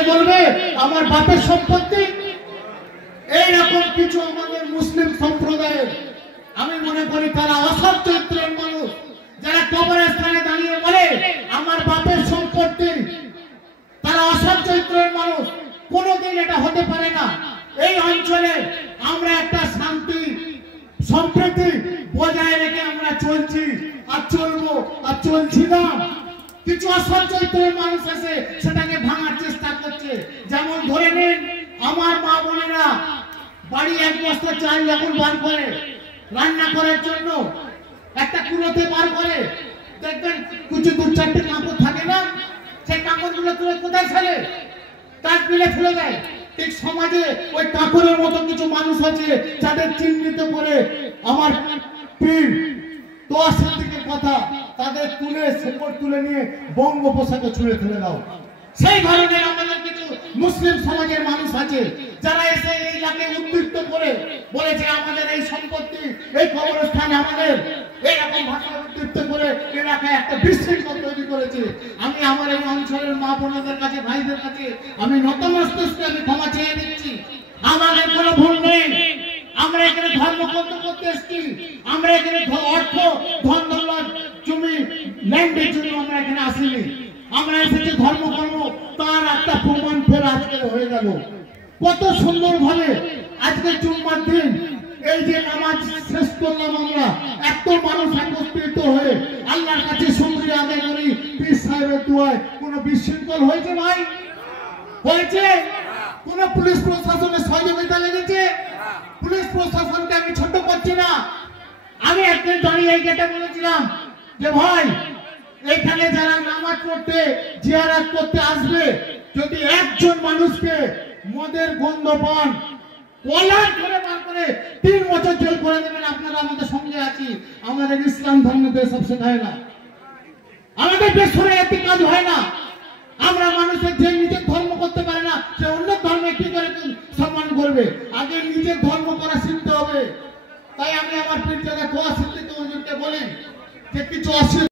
এসে বলবে আমার বাপের সম্পত্তি। এইরকম কিছু আমাদের মুসলিম সম্প্রদায়ের আমি মনে করি তারা অসৎ চরিত্রের মানুষ, যারা কবরের স্থানে দাঁড়িয়ে বলে আমার বাপের সম্পত্তি, তারা অসৎ চরিত্রের মানুষ। কোনোদিন এটা হতে পারে না। এই অঞ্চলে আমরা একটা শান্তি সম্প্রীতি বজায় রেখে আমরা চলছি আর চলবো আর চলছি না। কিছু অসৎ চরিত্রের মানুষ আছে সেটাকে ভাঙার চেষ্টা করছে। যেমন ধরে নিন আমার মা বোনেরা বাড়ি এক বস্তা চাল যখন বার করে রান্না করার জন্য একটা কুলোতে বার করে, দেখবেন কিছু দু চারটে কাপড় থাকে না, সেই কাপড়গুলো তুলে কোথায় ফেলে? ডাস্টবিনে ফেলে দেয়। ঠিক সমাজে ওই কাপড়ের মতো কিছু মানুষ আছে যাদের চিহ্নিত করে আমার পীর তোয়াশের দিকে কথা, তাদের তুলে শেকড় তুলে নিয়ে বঙ্গোপসাগরে ছুঁড়ে ফেলে দাও। সেই ধরনের আমাদের কিছু মুসলিম সমাজের মানুষ আছে যারা এসে এই এলাকায় উদ্বৃত্ত করে বলেছে আমাদের এই সম্পত্তি, এই কবরস্থান আমাদের, এইরকম ভাষা উদ্বৃত্ত করে এলাকায় একটা বিশৃঙ্খল তৈরি করেছে। আমি আমার এই অঞ্চলের মা বোনদের কাছে, ভাইদের কাছে আমি নতমস্তকে আমি ক্ষমা চেয়ে নিচ্ছি। আমাদের কোনো ভুল নেই। আমরা এখানে ধর্ম করতে এসেছি। আমরা এখানে অর্থ ধন দৌলত জমি ল্যান্ডের জন্য আমরা এখানে আসিনি। আমরা এসেছি ধর্ম কর্ম, তার একটা প্রমাণ ফের আজকে হয়ে গেল। কত সুন্দর ভাবে আজকে জুম্মার দিন এই যে নামাজ শেষ করলাম আমরা, এত মানুষ একত্রিত হয়ে আল্লাহর কাছে শুকরিয়া আদায় করি। পীর সাহেবের দোয়ায় কোনো বিশৃঙ্খল হয়েছে ভাই? হয়েছে? কোন পুলিশ প্রশাসনের সহযোগিতা লেগেছে? পুলিশ প্রশাসনকে আমি ছোট করছি না। আমি একদিন দাঁড়িয়ে গেটে বলেছিলাম যে ভাই এখানে যারা নামাজ পড়তে জিয়ারত করতে আসবে, যদি একজন মানুষকে মদের গন্ধ পান কলার ধরে বার করে 3 বছর জেল করে দেবেন। আপনারা আমাদের সঙ্গে আছি। আমাদের ইসলাম ধর্মতে সব শেখায় না, আমাদের দেশে এত কাজ হয় না। আমরা মানুষের যে নিজের ধর্ম করতে পারে না সে অন্য ধর্মে কি করে সম্মান করবে? আগে নিজের ধর্ম করা শিখতে হবে। তাই আমি আমার পীর জায়গা দোয়া শিখতে বলি যে কিছু